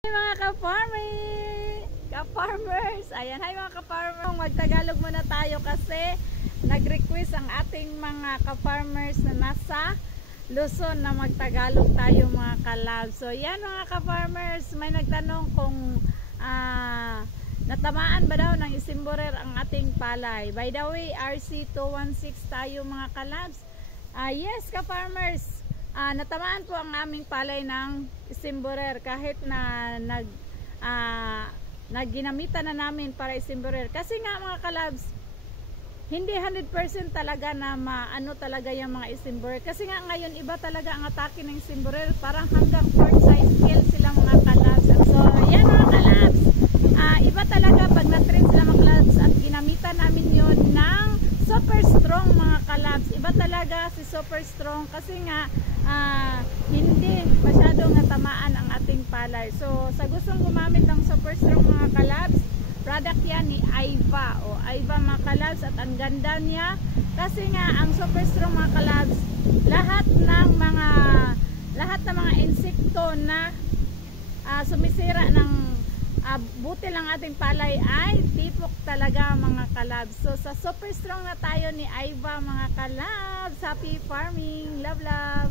Hi mga ka-farmers! Ayan, hi mga ka-farmers! Magtagalog muna tayo kasi nag-request ang ating mga ka-farmers na nasa Luzon na magtagalog tayo mga ka-love. So yan mga ka-farmers, may nagtanong kung natamaan ba daw ng isimborer ang ating palay. By the way, RC216 tayo mga ka-loves. Yes ka-farmers! Natamaan po ang aming palay ng isimborer kahit na ginamitan na namin para isimborer. Kasi nga mga kalabs, hindi 100% talaga na maano talaga yung mga isimborer. Kasi nga ngayon iba talaga ang atake ng isimborer. Parang hanggang 4 size scale sila mga kalabs. So yan mga kalabs, iba talaga pag na-train sila mga kalabs at ginamitan namin yon ng super strong mga kalabs. Iba talaga si super strong kasi nga hindi masyadong natamaan ang ating palay. So sa gustong gumamit ng super strong mga kalabs, product yan ni Aiva o Aiva mga kalabs, at ang ganda niya kasi nga ang super strong mga kalabs, lahat ng mga insekto na sumisira ng butil ng ating palay ay tipok talaga mga kalabs. So sa super strong na tayo ni Aiva mga kalabs. Happy farming, love love.